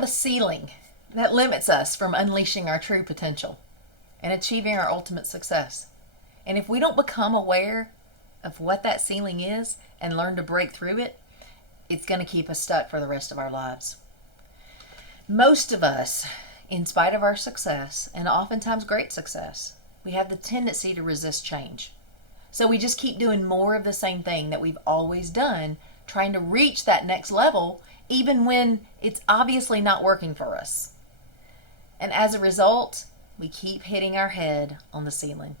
have a ceiling that limits us from unleashing our true potential and achieving our ultimate success. And if we don't become aware of what that ceiling is and learn to break through it, it's going to keep us stuck for the rest of our lives. Most of us, in spite of our success, and oftentimes great success, we have the tendency to resist change. So we just keep doing more of the same thing that we've always done, trying to reach that next level, even when it's obviously not working for us. And as a result, we keep hitting our head on the ceiling.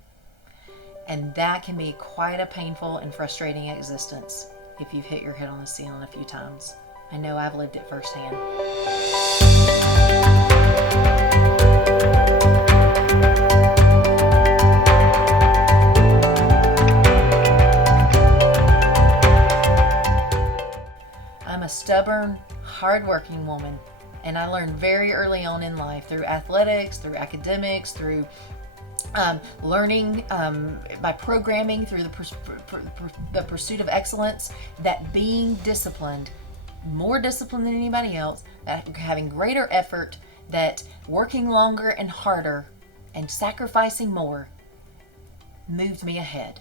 And that can be quite a painful and frustrating existence if you've hit your head on the ceiling a few times. I know I've lived it firsthand. I'm a stubborn, hardworking woman, and I learned very early on in life through athletics, through academics, through learning by programming, through the pursuit of excellence, that being disciplined, more disciplined than anybody else, that having greater effort, that working longer and harder and sacrificing more moved me ahead.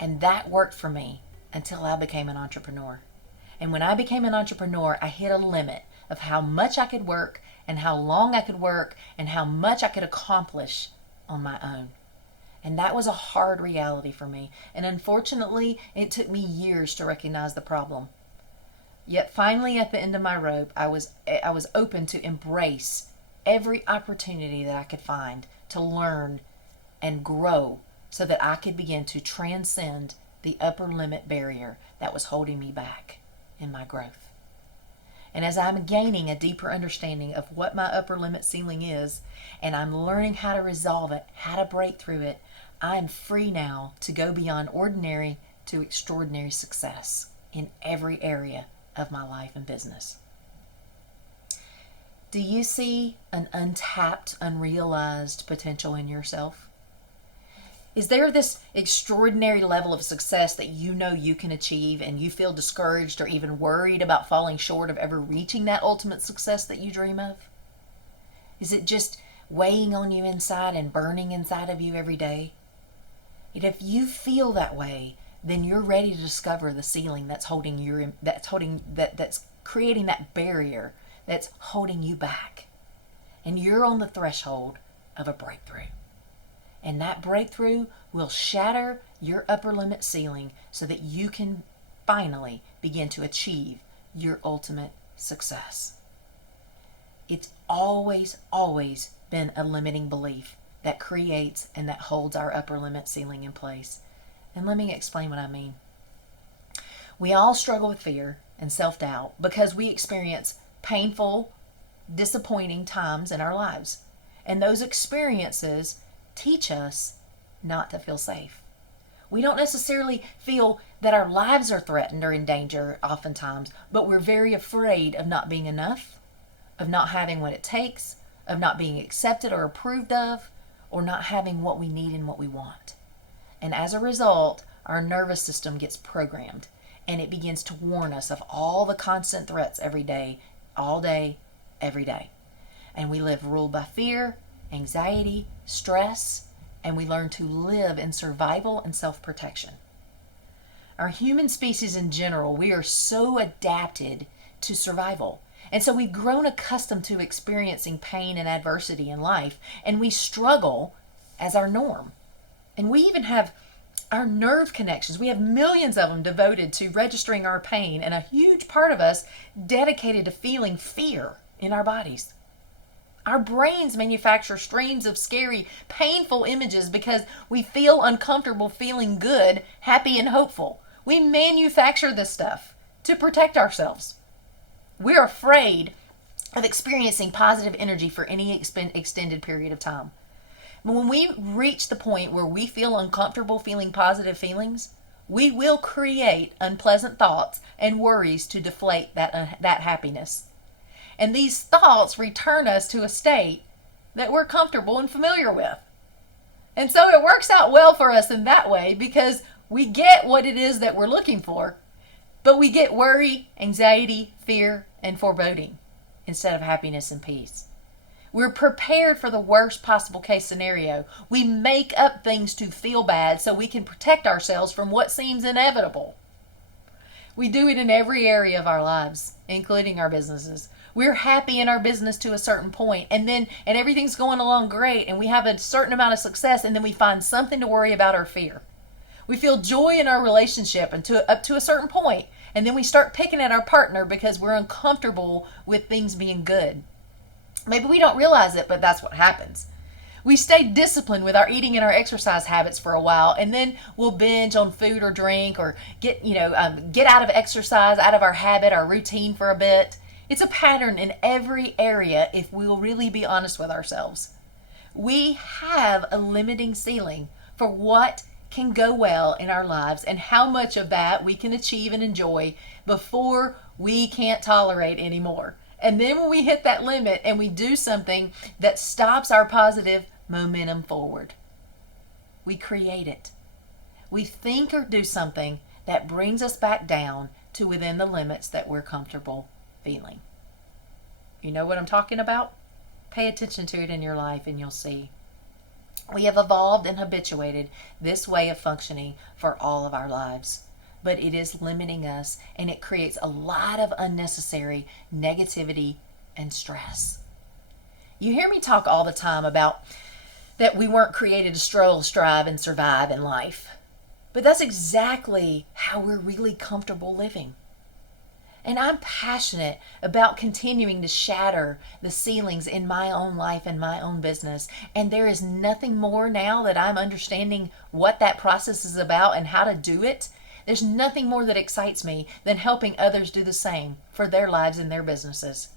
And that worked for me until I became an entrepreneur. And when I became an entrepreneur, I hit a limit of how much I could work and how long I could work and how much I could accomplish on my own. And that was a hard reality for me. And unfortunately, it took me years to recognize the problem. Yet finally, at the end of my rope, I was open to embrace every opportunity that I could find to learn and grow so that I could begin to transcend the upper limit barrier that was holding me back in my growth. And as I'm gaining a deeper understanding of what my upper limit ceiling is, and I'm learning how to resolve it, how to break through it, I'm free now to go beyond ordinary to extraordinary success in every area of my life and business. Do you see an untapped, unrealized potential in yourself? Is there this extraordinary level of success that you know you can achieve and you feel discouraged or even worried about falling short of ever reaching that ultimate success that you dream of? Is it just weighing on you inside and burning inside of you every day? And if you feel that way, then you're ready to discover the ceiling that's creating that barrier that's holding you back. And you're on the threshold of a breakthrough. And that breakthrough will shatter your upper limit ceiling so that you can finally begin to achieve your ultimate success. It's always been a limiting belief that creates and that holds our upper limit ceiling in place. And let me explain what I mean. We all struggle with fear and self-doubt because we experience painful, disappointing times in our lives. And those experiences teach us not to feel safe. We don't necessarily feel that our lives are threatened or in danger oftentimes, but we're very afraid of not being enough, of not having what it takes, of not being accepted or approved of, or not having what we need and what we want. And as a result, our nervous system gets programmed and it begins to warn us of all the constant threats every day, all day, every day. And we live ruled by fear, anxiety, stress, and we learn to live in survival and self-protection. Our human species in general, we are so adapted to survival. And so we've grown accustomed to experiencing pain and adversity in life, and we struggle as our norm. And we even have our nerve connections. We have millions of them devoted to registering our pain, and a huge part of us dedicated to feeling fear in our bodies. Our brains manufacture streams of scary, painful images because we feel uncomfortable feeling good, happy, and hopeful. We manufacture this stuff to protect ourselves. We're afraid of experiencing positive energy for any extended period of time. But when we reach the point where we feel uncomfortable feeling positive feelings, we will create unpleasant thoughts and worries to deflate that happiness. And these thoughts return us to a state that we're comfortable and familiar with. And so it works out well for us in that way because we get what it is that we're looking for, but we get worry, anxiety, fear, and foreboding instead of happiness and peace. We're prepared for the worst possible case scenario. We make up things to feel bad so we can protect ourselves from what seems inevitable. We do it in every area of our lives, including our businesses. We're happy in our business to a certain point, and everything's going along great, and we have a certain amount of success, and then we find something to worry about or fear. We feel joy in our relationship up to a certain point, and then we start picking at our partner because we're uncomfortable with things being good. Maybe we don't realize it, but that's what happens. We stay disciplined with our eating and our exercise habits for a while, and then we'll binge on food or drink, or get out of exercise, out of our habit, our routine for a bit. It's a pattern in every area if we'll really be honest with ourselves. We have a limiting ceiling for what can go well in our lives and how much of that we can achieve and enjoy before we can't tolerate anymore. And then when we hit that limit and we do something that stops our positive momentum forward, we create it. We think or do something that brings us back down to within the limits that we're comfortable feeling. You know what I'm talking about? Pay attention to it in your life and you'll see. We have evolved and habituated this way of functioning for all of our lives. But it is limiting us, and it creates a lot of unnecessary negativity and stress. You hear me talk all the time about that we weren't created to struggle, strive, and survive in life. But that's exactly how we're really comfortable living. And I'm passionate about continuing to shatter the ceilings in my own life and my own business. And there is nothing more now that I'm understanding what that process is about and how to do it. There's nothing more that excites me than helping others do the same for their lives and their businesses.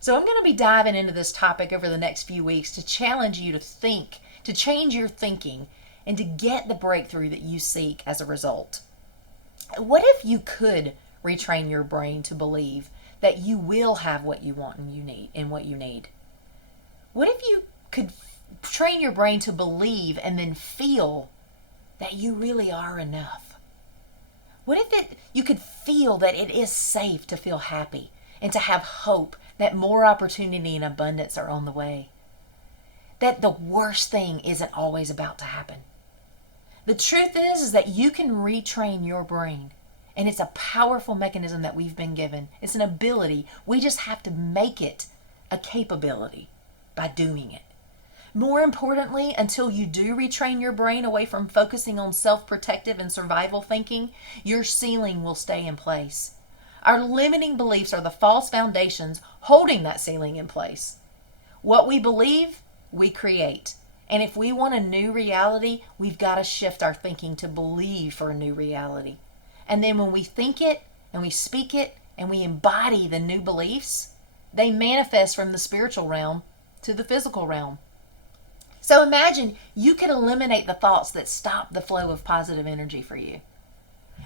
So I'm going to be diving into this topic over the next few weeks to challenge you to think, to change your thinking, and to get the breakthrough that you seek as a result. What if you could retrain your brain to believe that you will have what you want and what you need? What if you could train your brain to believe and then feel that you really are enough? What if you could feel that it is safe to feel happy and to have hope that more opportunity and abundance are on the way? That the worst thing isn't always about to happen. The truth is that you can retrain your brain, and it's a powerful mechanism that we've been given. It's an ability. We just have to make it a capability by doing it. More importantly, until you do retrain your brain away from focusing on self-protective and survival thinking, your ceiling will stay in place. Our limiting beliefs are the false foundations holding that ceiling in place. What we believe, we create. And if we want a new reality, we've got to shift our thinking to believe for a new reality. And then when we think it, and we speak it, and we embody the new beliefs, they manifest from the spiritual realm to the physical realm. So imagine you could eliminate the thoughts that stop the flow of positive energy for you.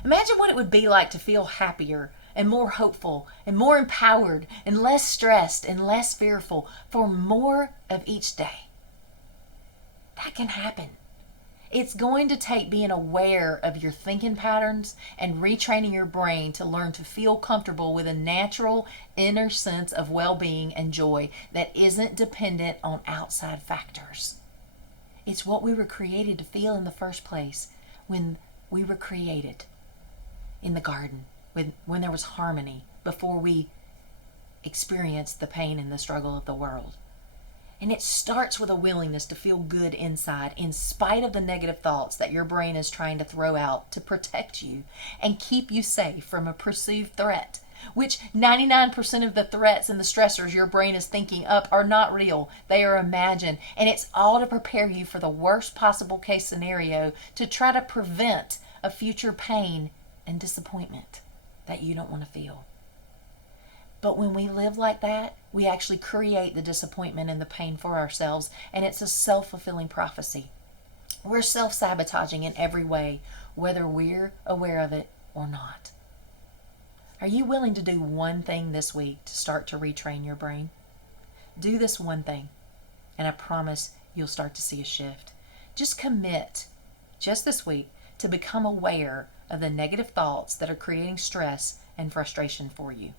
Imagine what it would be like to feel happier and more hopeful and more empowered and less stressed and less fearful for more of each day. That can happen. It's going to take being aware of your thinking patterns and retraining your brain to learn to feel comfortable with a natural inner sense of well-being and joy that isn't dependent on outside factors. It's what we were created to feel in the first place when we were created in the garden, when there was harmony, before we experienced the pain and the struggle of the world. And it starts with a willingness to feel good inside, in spite of the negative thoughts that your brain is trying to throw out to protect you and keep you safe from a perceived threat, which 99% of the threats and the stressors your brain is thinking up are not real. They are imagined. And it's all to prepare you for the worst possible case scenario, to try to prevent a future pain and disappointment that you don't want to feel. But when we live like that, we actually create the disappointment and the pain for ourselves, and it's a self-fulfilling prophecy. We're self-sabotaging in every way, whether we're aware of it or not. Are you willing to do one thing this week to start to retrain your brain? Do this one thing, and I promise you'll start to see a shift. Just commit, just this week, to become aware of the negative thoughts that are creating stress and frustration for you.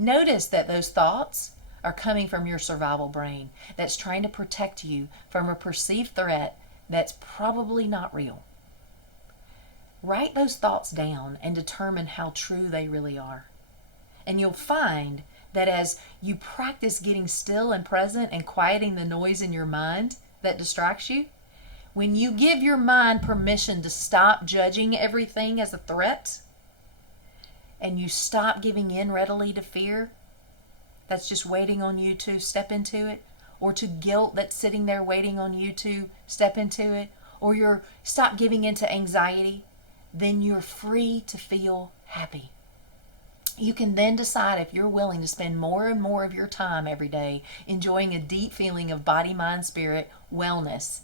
Notice that those thoughts are coming from your survival brain that's trying to protect you from a perceived threat that's probably not real. Write those thoughts down and determine how true they really are. And you'll find that as you practice getting still and present and quieting the noise in your mind that distracts you, when you give your mind permission to stop judging everything as a threat, and you stop giving in readily to fear that's just waiting on you to step into it, or to guilt that's sitting there waiting on you to step into it, or you stop giving in to anxiety, then you're free to feel happy. You can then decide if you're willing to spend more and more of your time every day enjoying a deep feeling of body, mind, spirit wellness.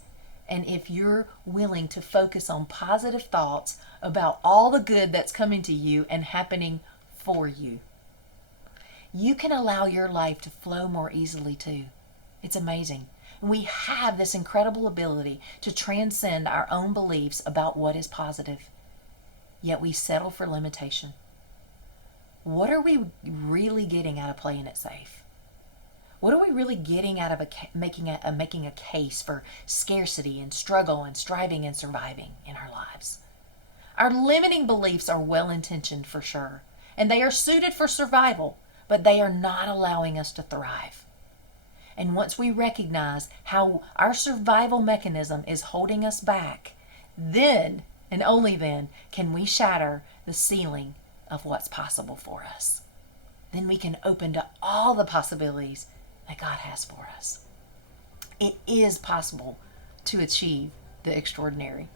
And if you're willing to focus on positive thoughts about all the good that's coming to you and happening for you, you can allow your life to flow more easily too. It's amazing. And we have this incredible ability to transcend our own beliefs about what is positive. Yet we settle for limitation. What are we really getting out of playing it safe? What are we really getting out of making a case for scarcity and struggle and striving and surviving in our lives? Our limiting beliefs are well-intentioned for sure, and they are suited for survival, but they are not allowing us to thrive. And once we recognize how our survival mechanism is holding us back, then and only then can we shatter the ceiling of what's possible for us. Then we can open to all the possibilities that God has for us. It is possible to achieve the extraordinary.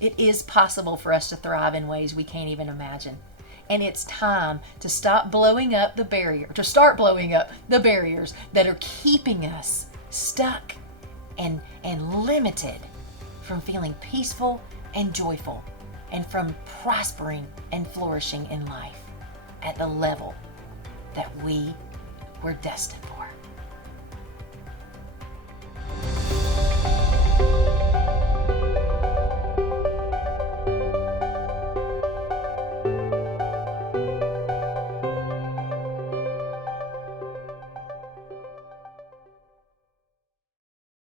It is possible for us to thrive in ways we can't even imagine. And it's time to start blowing up the barriers that are keeping us stuck and limited from feeling peaceful and joyful, and from prospering and flourishing in life at the level that we were destined for.